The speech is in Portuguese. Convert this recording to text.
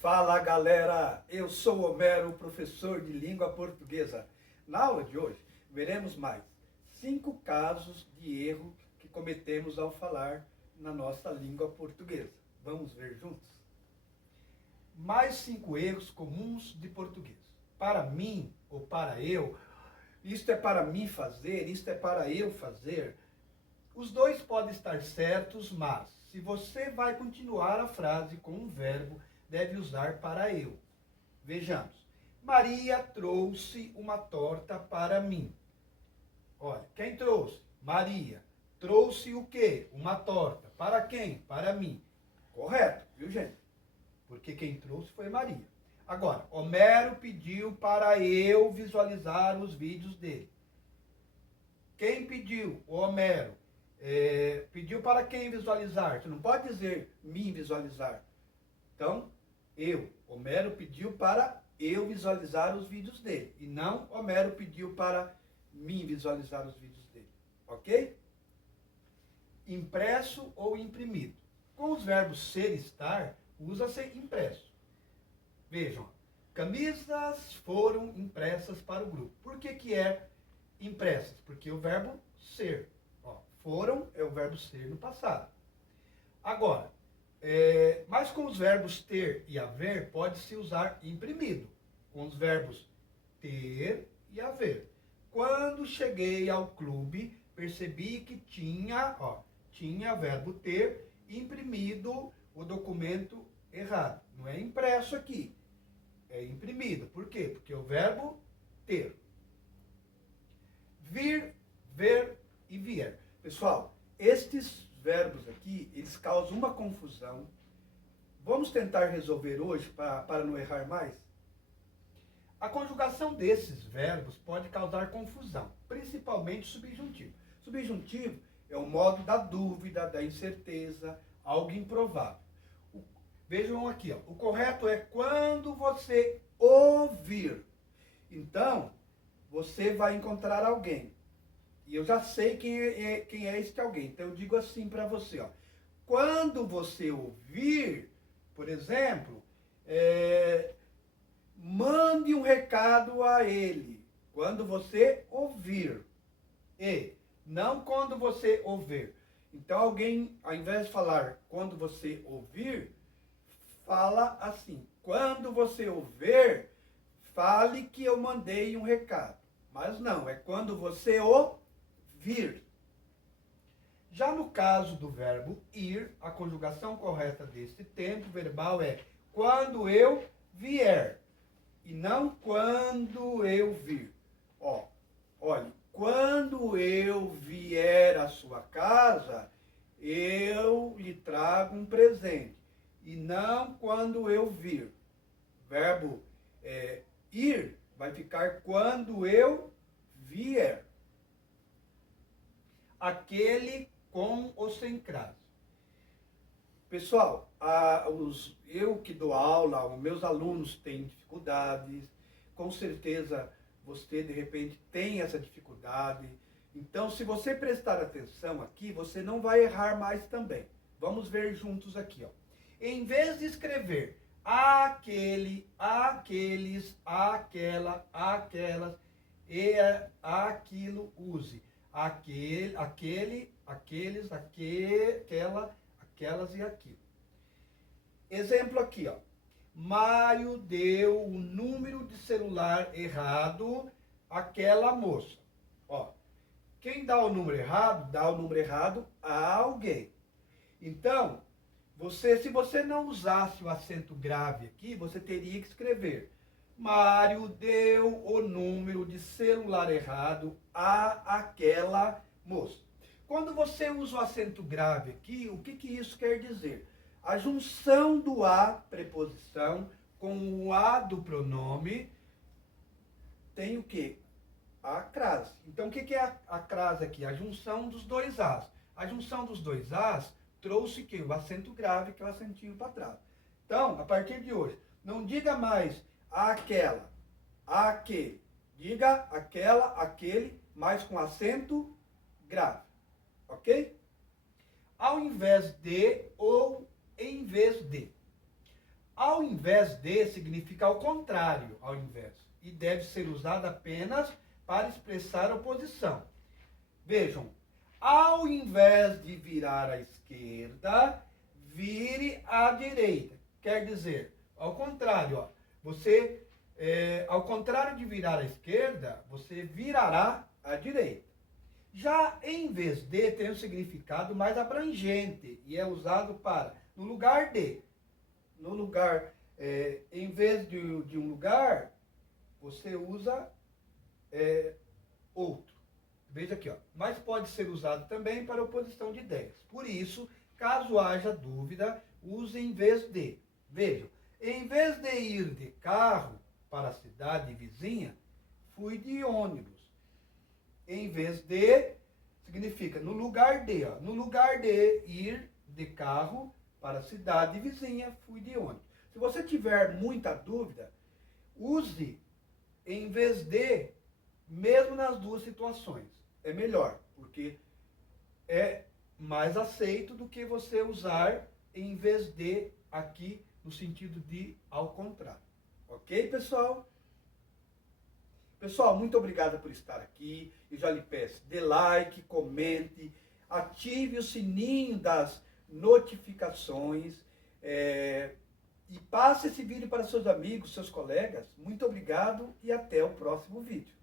Fala galera, eu sou Homero, professor de língua portuguesa. Na aula de hoje, veremos mais 5 casos de erro que cometemos ao falar na nossa língua portuguesa. Vamos ver juntos? Mais 5 erros comuns de português. Para mim ou para eu, isto é para mim fazer, isto é para eu fazer. Os dois podem estar certos, mas se você vai continuar a frase com um verbo, deve usar para eu. Vejamos. Maria trouxe uma torta para mim. Olha, quem trouxe? Maria. Trouxe o quê? Uma torta. Para quem? Para mim. Correto, viu, gente? Porque quem trouxe foi Maria. Agora, Homero pediu para eu visualizar os vídeos dele. Quem pediu? O Homero. Pediu para quem visualizar? Você não pode dizer mim visualizar. Então, eu. Homero pediu para eu visualizar os vídeos dele. E não Homero pediu para mim visualizar os vídeos dele. Ok? Impresso ou imprimido. Com os verbos ser e estar, usa-se impresso. Vejam, camisas foram impressas para o grupo. Por que é impressas? Porque o verbo ser. Foram é o verbo ser no passado. Agora, mas com os verbos ter e haver, pode-se usar imprimido. Com os verbos ter e haver. Quando cheguei ao clube, percebi que tinha verbo ter imprimido o documento errado. Não é impresso aqui, é imprimido. Por quê? Porque o verbo ter. Vir, ver e vier. Pessoal, estes verbos aqui, eles causam uma confusão. Vamos tentar resolver hoje para não errar mais? A conjugação desses verbos pode causar confusão, principalmente subjuntivo. Subjuntivo é o modo da dúvida, da incerteza, algo improvável. Vejam aqui, o correto é quando você ouvir. Então, você vai encontrar alguém. E eu já sei quem é este alguém. Então eu digo assim para você, quando você ouvir, por exemplo, mande um recado a ele. Quando você ouvir. E não quando você ouvir. Então alguém, ao invés de falar quando você ouvir, fala assim. Quando você ouvir, fale que eu mandei um recado. Mas não, é quando você ouvir. Já no caso do verbo ir, a conjugação correta deste tempo verbal é quando eu vier e não quando eu vir. Olhe, quando eu vier à sua casa, eu lhe trago um presente e não quando eu vir. Verbo ir vai ficar quando eu vier. Aquele com ou sem crase. Pessoal, eu que dou aula, os meus alunos têm dificuldades, com certeza você de repente tem essa dificuldade. Então, se você prestar atenção aqui, você não vai errar mais também. Vamos ver juntos aqui. Em vez de escrever aquele, aqueles, aquela, aquelas e aquilo, use aquele, aqueles, aquela, aquelas e aquilo. Exemplo aqui, Mário deu o número de celular errado àquela moça. Quem dá o número errado a alguém. Então, se você não usasse o acento grave aqui, você teria que escrever Mário deu o número de celular errado a aquela moça. Quando você usa o acento grave aqui, o que isso quer dizer? A junção do a, preposição, com o a do pronome, tem o quê? A crase. Então, o que é a crase aqui? A junção dos dois as. A junção dos dois as trouxe que o acento grave, que é o acentinho para trás. Então, a partir de hoje, não diga mais aquela, aquele. Diga aquela, aquele, mas com acento grave. Ok? Ao invés de ou em vez de. Ao invés de significa ao contrário, ao invés. E deve ser usado apenas para expressar oposição. Vejam, ao invés de virar à esquerda, vire à direita. Quer dizer, ao contrário, ó, você, ao contrário de virar à esquerda, você virará à direita. Já em vez de tem um significado mais abrangente e é usado para, no lugar de, no lugar, em vez de um lugar, você usa outro. Veja aqui, ó, mas pode ser usado também para oposição de ideias. Por isso, caso haja dúvida, use em vez de. Vejam, em vez de ir de carro para a cidade vizinha, fui de ônibus. Em vez de, significa no lugar de. Ó, no lugar de ir de carro para a cidade vizinha, fui de ônibus. Se você tiver muita dúvida, use em vez de, mesmo nas duas situações. É melhor, porque é mais aceito do que você usar em vez de aqui no sentido de ao contrário. Ok, pessoal? Pessoal, muito obrigado por estar aqui. Eu já lhe peço, dê like, comente, ative o sininho das notificações e passe esse vídeo para seus amigos, seus colegas. Muito obrigado e até o próximo vídeo.